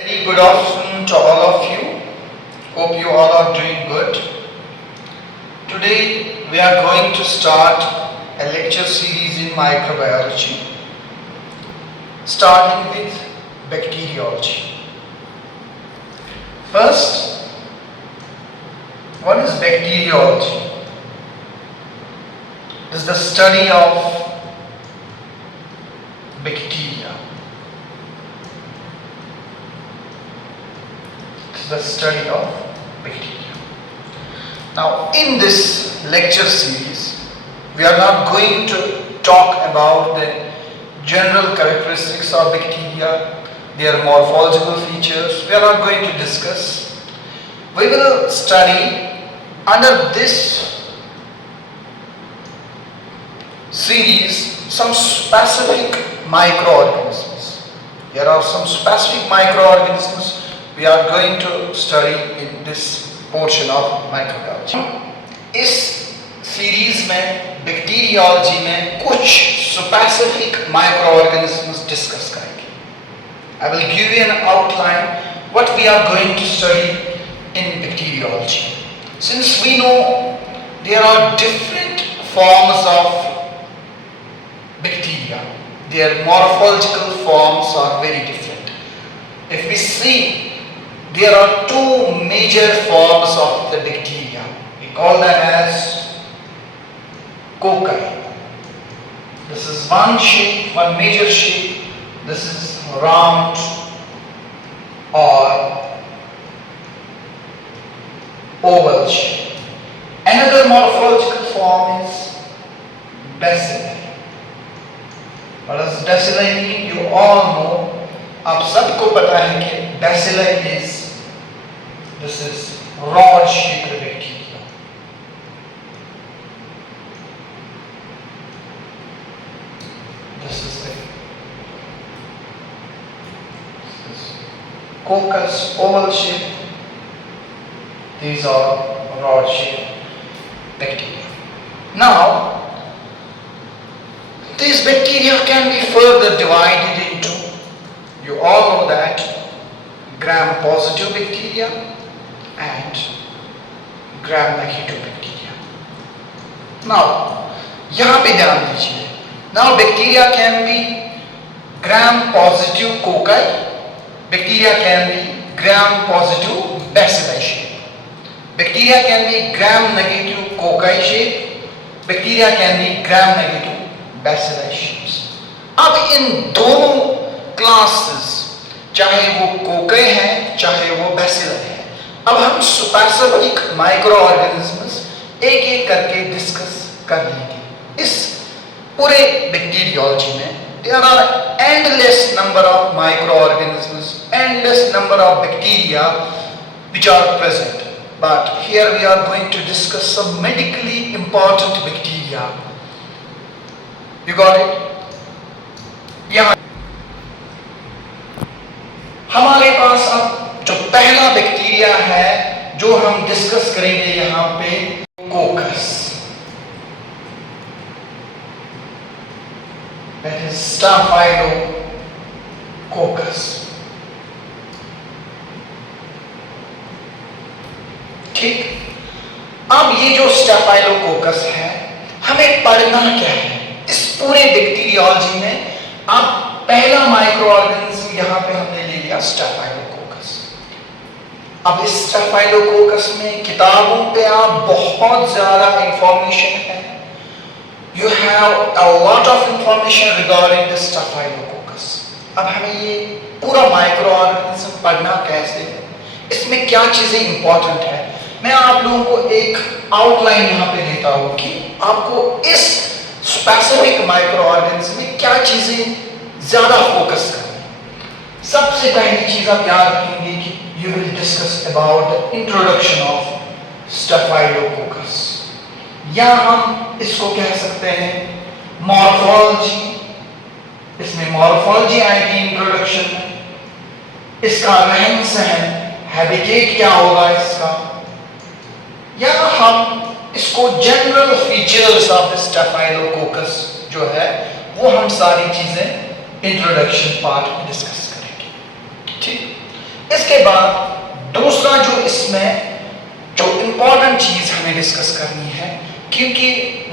Very good afternoon to all of you. Hope you all are doing good. Today we are going to start a lecture series in microbiology, starting with bacteriology. First, what is bacteriology? It is the study of bacteria. The study of bacteria. Now, in this lecture series, we are not going to talk about the general characteristics of bacteria, their morphological features. We are not going to discuss. We will study under this series some specific microorganisms. There are some specific microorganisms we are going to study in this portion of microbiology. इस series में bacteriology में कुछ specific microorganisms discuss करेंगे. I will give you an outline what we are going to study in bacteriology. Since we know there are different forms of bacteria, their morphological forms are very different. If we see, there are two major forms of the bacteria. We call them as cocci. This is one shape, one major shape. This is round or oval shape. Another morphological form is bacilli. What does bacilli mean? You all know. आप सबको पता है कि bacilli this is rod-shaped bacteria. This is coccus, oval shape. These are rod-shaped bacteria. Now, these bacteria can be further divided into, you all know that, gram-positive bacteria and gram-negative bacteria. Now, यहाँ पे ध्यान दीजिए. Now, bacteria can be gram-positive cocci. Bacteria can be gram-positive bacilli shape. Bacteria can be gram-negative cocci shape. Bacteria can be gram-negative bacilli shapes. अब इन दोनों classes, चाहे वो cocci हैं, चाहे वो bacilli हैं, अब हम स्पेसिफिक माइक्रो ऑर्गेनिजम्स एक एक करके डिस्कस कर लेंगे. इस पूरे बैक्टीरियोलॉजी में there are endless number of microorganisms, endless number of bacteria which are present. But here we are going to discuss some medically important bacteria. You got it? यहाँ हमारे पास अब जो पहला बैक्टीरिया है जो हम डिस्कस करेंगे यहां पे, कोकस. That is staphylococcus. ठीक. अब ये जो staphylococcus है, हमें पढ़ना क्या है इस पूरे बैक्टीरियोलॉजी में? अब पहला माइक्रो ऑर्गेनिज्म यहां पे हमने ले लिया स्टैफाइलोकोकस. अब इस स्टैफाइलोकोकस में किताबों पे आप बहुत ज्यादा इंफॉर्मेशन है. You have a lot of information regarding this staphylococcus. अब हमें ये पूरा माइक्रो ऑर्गेनिज्म पढ़ना कैसे है, इसमें क्या चीजें इंपॉर्टेंट है, मैं आप लोगों को एक आउटलाइन यहाँ पे देता हूँ कि आपको इस स्पेसिफिक माइक्रो ऑर्गेनिज्म में क्या चीजें ज्यादा फोकस करनी. सबसे पहली चीज आप याद रखेंगे कि you will discuss about the introduction of staphylococcus. या हम इसको कह सकते हैं मॉर्फोलॉजी. इसमें मॉर्फोलॉजी आएगी इंट्रोडक्शन में. इसका रहन सहन, हैबिटेट क्या होगा इसका, या हम इसको जनरल फीचर्स ऑफ स्टैफाइलोकोकस जो है वो हम सारी चीजें इंट्रोडक्शन पार्ट में डिस्कस करेंगे. ठीक. इसके बाद दूसरा जो इसमें जो इंपॉर्टेंट चीज हमें डिस्कस करनी है, क्योंकि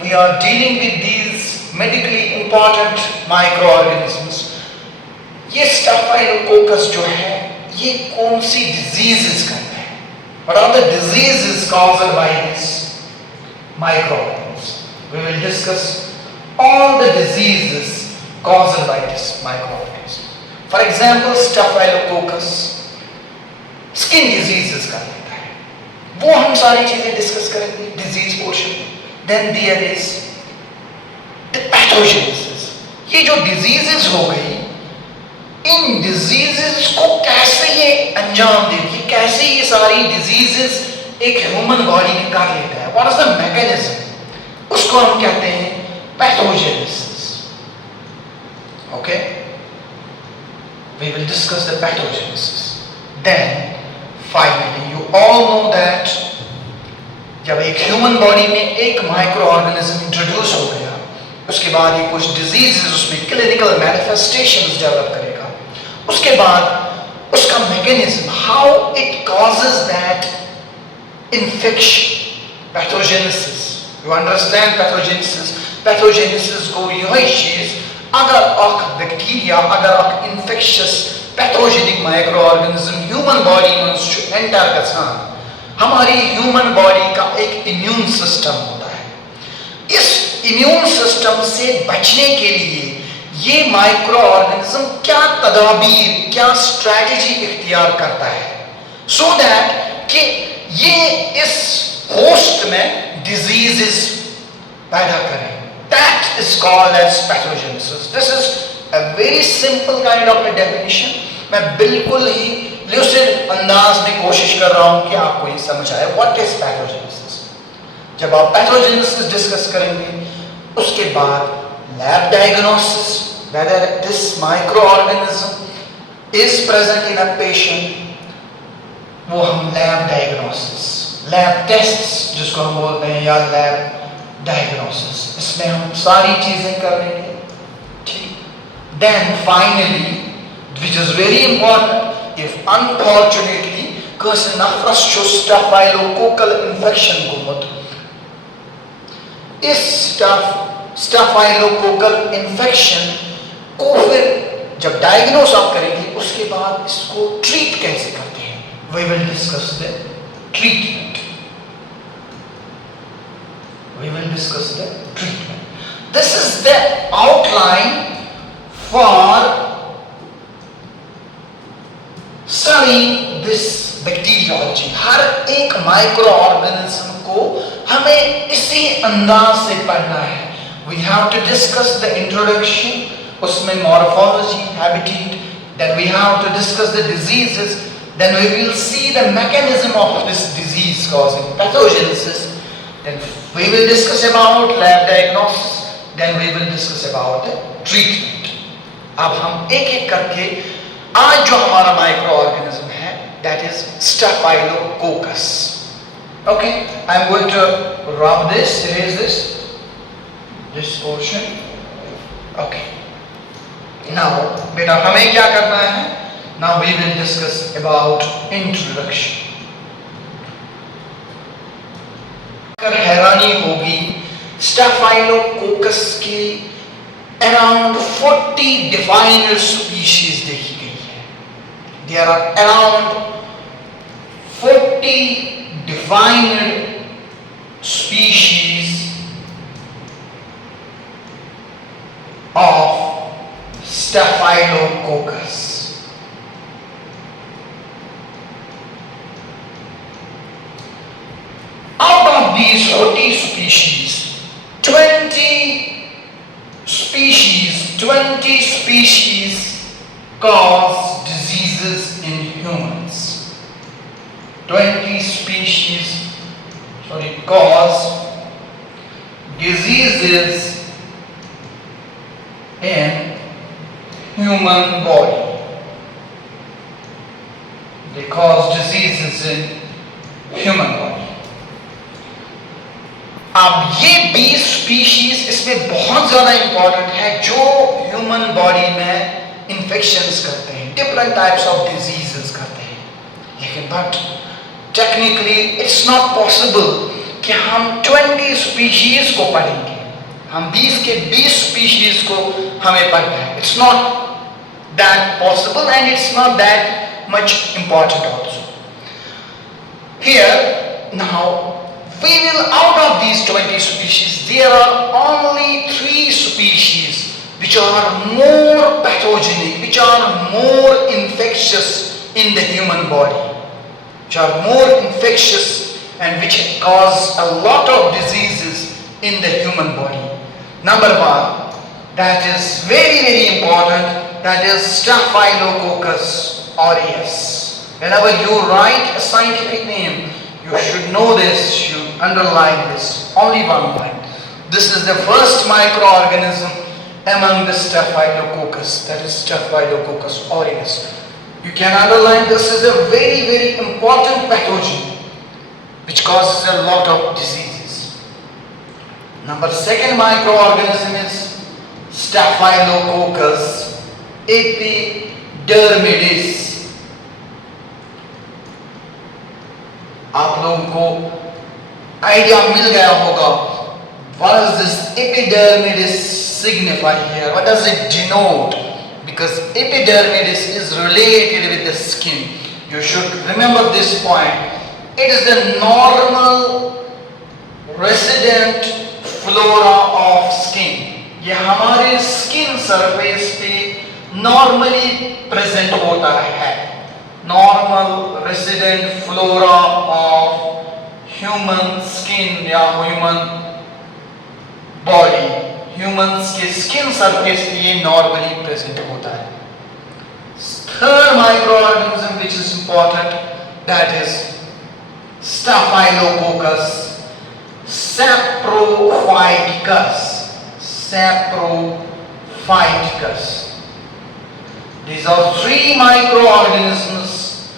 we are dealing with these medically important microorganisms, ये स्टाफाइलोकोकस जो है ये कौन सी डिजीजेस करता है? What are the diseases caused by this microorganisms? We will discuss all the diseases caused by this microorganism. For example, staphylococcus skin diseases का लेता है, वो हम सारी चीजें डिस्कस करेंगे डिजीज पोर्शन में. Then there is the pathogenesis. ये जो डिजीजेस हो गई, इन डिजीजेस को कैसे ये अंजाम देगी, कैसे ये सारी डिजीजेस एक ह्यूमन बॉडी में कर लेता है, व्हाट इज द मैकेनिज्म, उसको हम कहते हैं pathogenesis. Okay, we will discuss the pathogenesis. Then finally you all know that जब एक ह्यूमन बॉडी में एक माइक्रो ऑर्गेनिज्म इंट्रोड्यूस हो गया, उसके बाद ये कुछ डिजीजेस उसमें क्लिनिकल मैनिफेस्टेशंस डेवलप करेगा. उसके बाद उसका mechanism, how it causes that infection, pathogenesis. You understand pathogenesis? Pathogenesis को यही चीज, अगर एक बैक्टीरिया, अगर एक infectious pathogenic microorganism human body में enter गसान, हमारी human body का एक immune system होता है. इस immune system से बचने के लिए ये microorganism क्या तदाबीर, क्या strategy इख्तियार करता है, so that कि ये इस होस्ट में डिजीजेस पैदा करें. That is called as pathogenesis. This is a very simple kind of a definition. मैं बिल्कुल ही ल्यूसिड अंदाज में कोशिश कर रहा हूं कि आपको ये समझ आए व्हाट इज पैथोजेनेसिस. जब आप पैथोजेनेसिस डिस्कस करेंगे, उसके बाद lab diagnosis, whether this micro organism is present in a patient, वो हम लैब डायग्नोसिस, लैब टेस्ट्स जिसको हम बोलते हैं, या लैब डायग्नोसिस, इसमें हम सारी चीजें कर लेंगे. ठीक. Then finally which is very important, if unfortunately कस नफरस जो स्टाफाइलोकोकल इन्फेक्शन को मत, इस स्टाफाइलोकोकल इन्फेक्शन को फिर जब डायग्नोस आप करेंगे, उसके बाद इसको ट्रीट कैसे करते हैं, we will discuss the treatment. We will discuss the treatment. This is the outline for studying this bacteriology. हर एक माइक्रो ऑर्गेनिज्म को हमें इसी अंदाज से पढ़ना है. We have to discuss the introduction, उसमें morphology, habitat, then we have to discuss the diseases. Then we will see the mechanism of this disease causing pathogenesis. Then we will discuss about lab diagnosis. Then we will discuss about the treatment. अब हम एक एक करके आज जो हमारा micro organism है, that is staphylococcus. Okay, I am going to rub this, erase this portion. Okay. Now, बेटा हमें क्या करना है? Now we will discuss about introduction. अगर हैरानी होगी, स्टाफाइलोकोकस की around 40 defined species देखी गई है. There are around 40 defined species of staphylococcus. Out of these 40 species, 20 species cause diseases in humans. 20 species cause diseases in human body. They cause diseases in human body. अब ये 20 species इसमें बहुत ज्यादा important है जो ह्यूमन बॉडी में infections करते हैं, डिफरेंट टाइप्स ऑफ डिजीजेस करते हैं. लेकिन but technically it's not possible कि हम 20 स्पीशीज को पढ़ेंगे, हम 20 के 20 स्पीशीज को हमें पढ़ना है. It's not that possible and it's not that much important also. Here now we will, out of these 20 species, there are only 3 species which are more pathogenic, which are more infectious in the human body, which are more infectious and which cause a lot of diseases in the human body. Number 1, that is very, very important, that is Staphylococcus aureus. Whenever you write a scientific name, you should know this, you underline this, only one line. This is the first microorganism among the Staphylococcus, that is Staphylococcus aureus. You can underline this is a very, very important pathogen which causes a lot of diseases. Number 2nd microorganism is Staphylococcus epidermidis. आप लोगों को idea मिल गया होगा, what does this epidermidis signify here, what does it denote, because epidermidis is related with the skin. You should remember this point. It is the normal resident flora of skin. ये हमारे skin surface पे normally present होता है. Normal resident flora of human skin या human body, humans के skin surface पे ये normally present होता है. 3rd microorganism which is important, that is Staphylococcus saprophyticus. Saprophyticus. These are 3 microorganisms,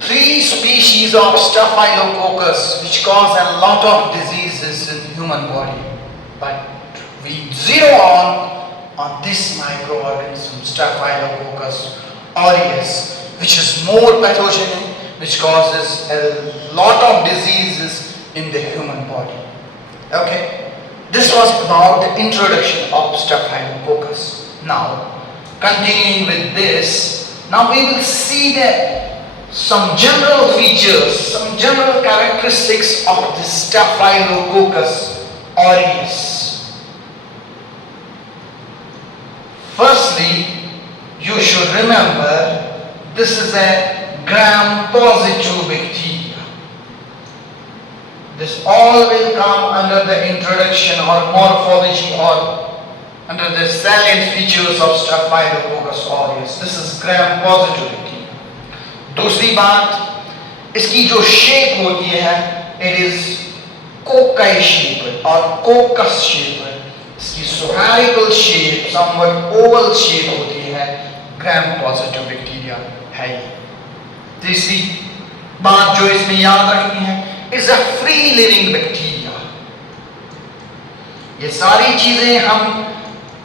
3 species of Staphylococcus which cause a lot of diseases in human body. But we zero on this microorganism, Staphylococcus aureus, which is more pathogenic, which causes a lot of diseases in the human body. Okay, this was about the introduction of Staphylococcus. Now, continuing with this, now we will see that some general features, some general characteristics of the Staphylococcus aureus. Firstly, you should remember this is a gram-positive bacteria. This all will come under the introduction or morphology or under the salient features of Staphylococcus aureus. This is gram-positive bacteria. दूसरी बात, इसकी जो shape होती है, it is cocci shape or coccus shape. इसकी spherical shape, somewhat oval shape होती है, gram-positive bacteria है ये. तीसरी बात जो इसमें याद रखनी है, is a free living bacteria. ये सारी चीजें हम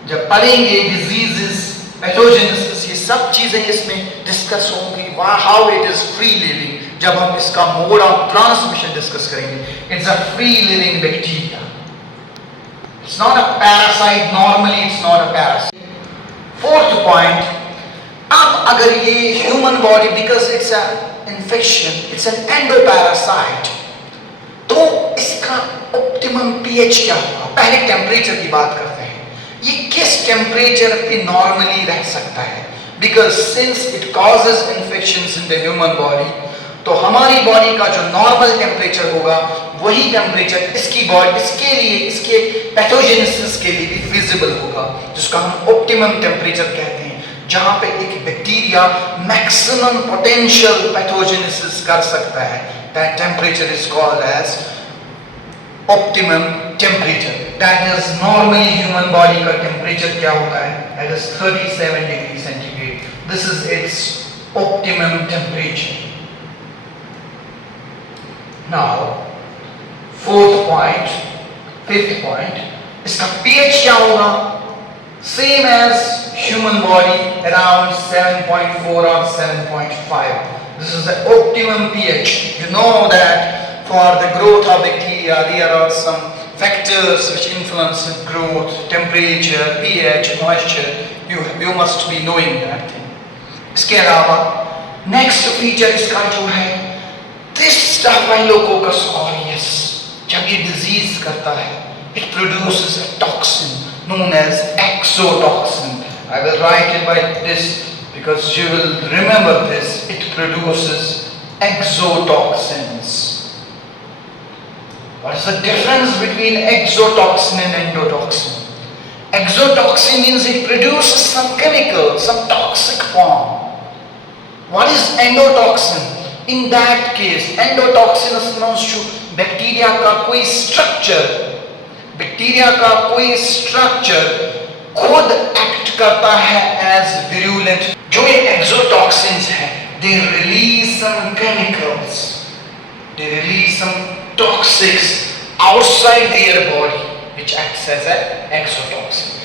जब पढ़ेंगे, diseases, pathogens, ये सब चीजें इसमें डिस्कस होंगी. How it is free living, जब हम इसका mode of transmission डिस्कस करेंगे. It's a free living bacteria. It's not a parasite. Normally it's not a parasite. 4th point, अब अगर ये human body, because it's an infection, it's an endoparasite, तो इसका optimum pH क्या होगा? पहले temperature की बात करते हैं. ये किस टेम्परेचर पे नॉर्मली रह सकता है? Because since it causes infections in the human body, तो हमारी बॉडी का जो नॉर्मल टेम्परेचर होगा वही टेम्परेचर इसकी बॉडी, इसके लिए, इसके पैथोजेनेसिस के लिए भी फिजिबल होगा, जिसका हम ऑप्टिमम टेम्परेचर कहते हैं, जहां पे एक बैक्टीरिया मैक्सिमम पोटेंशियल पैथोजेनेसिस कर सकता है. That temperature is called as optimum temperature. That is normally human body का टेम्परेचर क्या होता है? That is 37 degree centigrade. This is its optimum temperature. Now, 4th point, 5th point, इसका pH क्या होगा? Same as human body, around 7.4 or 7.5. This is the optimum pH. You know that for the growth of bacteria, there are some factors which influence growth, temperature, pH, moisture. You must be knowing that thing. इसके अलावा next feature इसका जो है, this स्टाफाइलोकोकस aureus जब ये disease करता है, it produces a toxin known as exotoxin. I will write it by this because you will remember this. It produces exotoxins. What is the difference between exotoxin and endotoxin? Exotoxin means it produces some chemical, some toxic form. What is endotoxin? In that case, endotoxin belongs to bacteria का कोई structure, bacteria का कोई structure खुद act करता है as virulent. जो ये exotoxins हैं, they release some chemicals, they release some toxics outside their body which acts as an exotoxin.